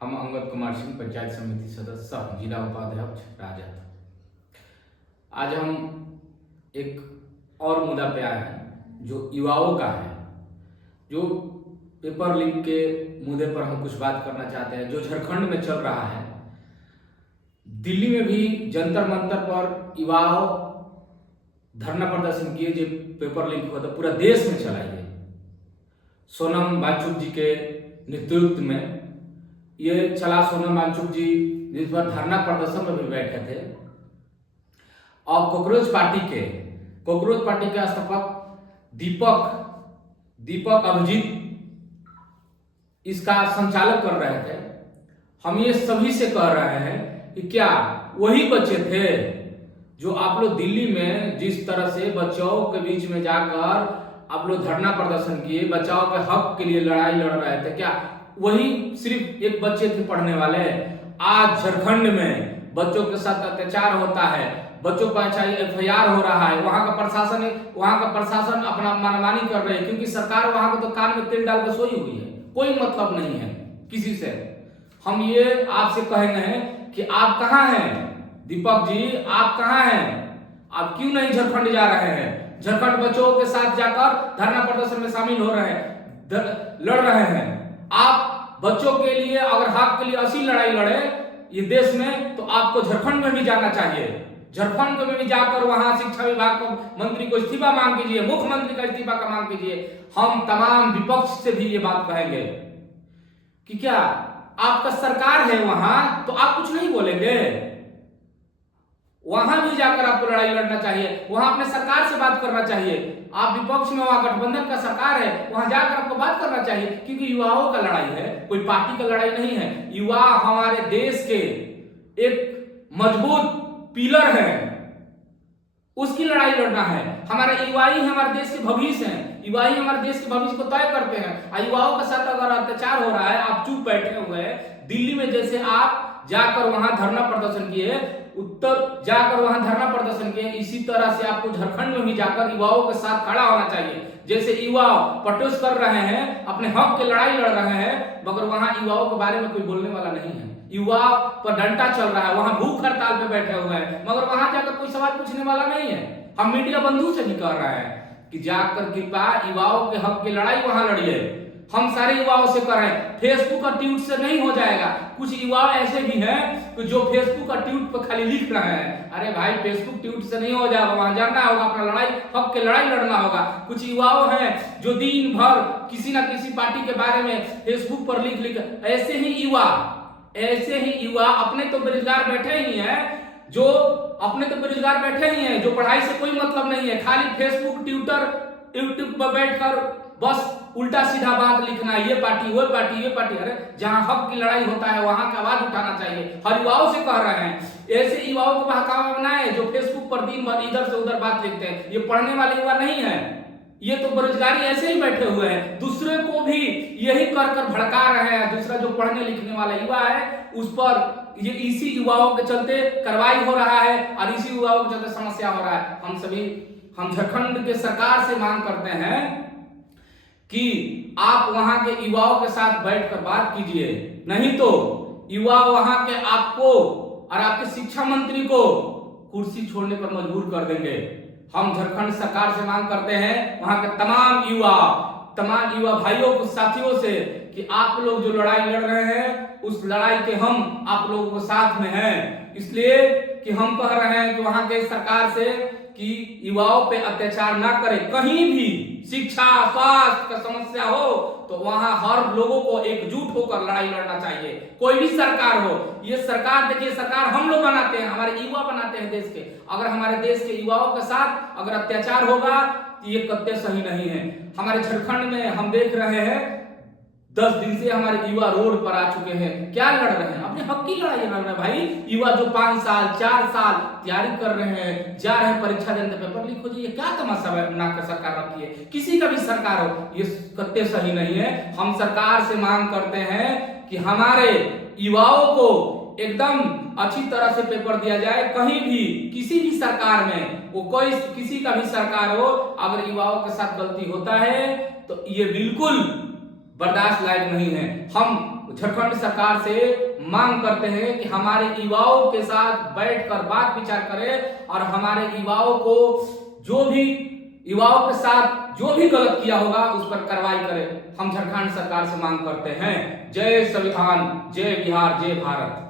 हम अंगद कुमार सिंह, पंचायत समिति सदस्य सह जिला उपाध्यक्ष राजद। आज हम एक और मुद्दा पे आए हैं जो युवाओं का है, जो पेपर लीक के मुद्दे पर हम कुछ बात करना चाहते हैं। जो झारखंड में चल रहा है, दिल्ली में भी जंतर मंतर पर युवाओं धरना प्रदर्शन किए, जो पेपर लीक हुआ था पूरा देश में चला है। सोनम वांगचुक जी के नेतृत्व में ये चला। सोनम वांगचुक जी जिस पर धरना प्रदर्शन में भी बैठे थे, और कॉकरोच पार्टी के स्थापक दीपक अभिजीत इसका संचालक कर रहे थे। हम ये सभी से कह रहे हैं कि क्या वही बच्चे थे जो आप लोग दिल्ली में जिस तरह से बच्चों के बीच में जाकर आप लोग धरना प्रदर्शन किए, बच्चों के हक के लिए लड़ाई लड़ रहे थे, क्या वही सिर्फ एक बच्चे थे पढ़ने वाले? आज झारखंड में बच्चों के साथ अत्याचार होता है, बच्चों पर FIR हो रहा है। वहां का प्रशासन अपना मनमानी कर रहे हैं, क्योंकि सरकार वहां को तो कान में तेल डाल कर सोई हुई है। कोई मतलब नहीं है किसी से। हम ये आपसे कहेंगे हैं कि आप कहाँ हैं दीपक जी, आप कहाँ हैं? आप क्यों नहीं झारखंड जा रहे हैं? झारखंड बच्चों के साथ जाकर धरना प्रदर्शन में शामिल हो रहे हैं, लड़ रहे हैं। आप बच्चों के लिए अगर हक के लिए असली लड़ाई लड़े ये देश में, तो आपको झारखंड में भी जाना चाहिए। झारखंड में भी जाकर वहां शिक्षा विभाग को मंत्री को इस्तीफा मांग कीजिए, मुख्यमंत्री का इस्तीफा का मांग कीजिए। हम तमाम विपक्ष से भी ये बात कहेंगे कि क्या आपका सरकार है वहां, तो आप कुछ नहीं बोलेंगे? वहां भी जाकर आपको लड़ाई लड़ना चाहिए, वहां अपने सरकार से बात करना चाहिए। आप विपक्ष में, वहां गठबंधन का सरकार है, वहां जाकर आपको बात करना चाहिए, क्योंकि युवाओं का लड़ाई है, कोई पार्टी का लड़ाई नहीं है। युवा हमारे देश के एक मजबूत पिलर है, उसकी लड़ाई लड़ना है। हमारे युवा ही हमारे देश के भविष्य हैं, युवा ही हमारे देश के भविष्य को तय करते हैं। युवाओं के साथ अगर अत्याचार हो रहा है, आप चुप बैठे हुए हैं। दिल्ली में जैसे आप जाकर वहां धरना प्रदर्शन किए, उत्तर जाकर वहां धरना प्रदर्शन किए, इसी तरह से आपको झारखंड में भी जाकर युवाओं के साथ खड़ा होना चाहिए। जैसे युवा प्रोटेस्ट कर रहे हैं, अपने हक की लड़ाई लड़ रहे हैं, मगर वहां युवाओं के बारे में कोई बोलने वाला नहीं है। युवा पर डंडा चल रहा है, वहां भूख हड़ताल पे बैठे हुए हैं, मगर वहां जाकर कोई सवाल पूछने वाला नहीं है। हम मीडिया बंधु से भी कह रहे हैं कि जाकर कृपया युवाओं के हक की लड़ाई वहां लड़िए। हम सारे युवाओं से कर रहे हैं, फेसबुक और ट्वीट से नहीं हो जाएगा। कुछ युवा ऐसे भी हैं कि जो फेसबुक और ट्वीट पर खाली लिख रहे हैं। अरे भाई, फेसबुक ट्वीट से नहीं हो जाएगा, वहां जाना होगा, अपना लड़ाई हक की लड़ाई लड़ना होगा। कुछ युवाओं हैं जो दिन भर किसी ना किसी पार्टी के बारे में फेसबुक पर लिख ऐसे ही युवा अपने तो बेरोजगार बैठे ही हैं, जो पढ़ाई से कोई मतलब नहीं है, खाली फेसबुक, ट्विटर, यूट्यूब पर बैठकर बस उल्टा सीधा बात लिखना, ये पार्टी वो पार्टी। अरे जहां हक की लड़ाई होता है वहां की आवाज उठाना चाहिए। हर युवाओं से कह रहे हैं, ऐसे युवाओं को बहकावा बनाए जो फेसबुक पर दिन भर इधर से उधर बात लिखते हैं। ये पढ़ने वाले युवा नहीं है, ये तो बेरोजगारी ऐसे ही बैठे हुए हैं, दूसरे को भी यही कर भड़का रहे हैं। दूसरा जो पढ़ने लिखने वाला युवा है, उस पर ये इसी युवाओं के चलते कार्रवाई हो रहा है, और इसी युवाओं के चलते समस्या हो रहा है। हम झारखंड के सरकार से मांग करते हैं कि आप वहां के युवाओं के साथ बैठकर बात कीजिए, नहीं तो युवा वहां के आपको और आपके शिक्षा मंत्री को कुर्सी छोड़ने पर मजबूर कर देंगे। हम झारखंड सरकार से मांग करते हैं, वहां के तमाम युवा भाइयों को, साथियों से, कि आप लोग जो लड़ाई लड़ रहे हैं, उस लड़ाई के हम आप लोगों के साथ में हैं। इसलिए कि हम कह रहे हैं कि वहां के सरकार से कि युवाओं पे अत्याचार ना करे। कहीं भी शिक्षा, स्वास्थ्य का समस्या हो तो वहां हर लोगों को एकजुट होकर लड़ाई लड़ना चाहिए। कोई भी सरकार हो, ये सरकार देखिए, सरकार हम लोग बनाते हैं, हमारे युवा बनाते हैं देश के। अगर हमारे देश के युवाओं के साथ अगर अत्याचार होगा तो ये कतई सही नहीं है। हमारे झारखंड में हम देख रहे हैं 10 दिन से हमारे युवा रोड पर आ चुके हैं। क्या लड़ रहे हैं? अपने हक की लड़ाई लड़ रहे हैं भाई। युवा जो 5 साल 4 साल तैयारी कर रहे हैं, जा रहे हैं परीक्षा देने, पेपर लीक हो जाए, क्या तमाशा बना कर सरकार रखी है? किसी का भी सरकार हो, ये कतई सही नहीं है। हम सरकार से मांग करते हैं कि हमारे युवाओं को एकदम अच्छी तरह से पेपर दिया जाए। कहीं भी किसी भी सरकार में, वो कोई किसी का भी सरकार हो, अगर युवाओं के साथ गलती होता है तो ये बिल्कुल बर्दाश्त लायक नहीं है। हम झारखंड सरकार से मांग करते हैं कि हमारे युवाओं के साथ बैठकर बात विचार करें और हमारे युवाओं को युवाओं के साथ जो भी गलत किया होगा उस पर कार्रवाई करें। हम झारखंड सरकार से मांग करते हैं। जय संविधान, जय बिहार, जय भारत।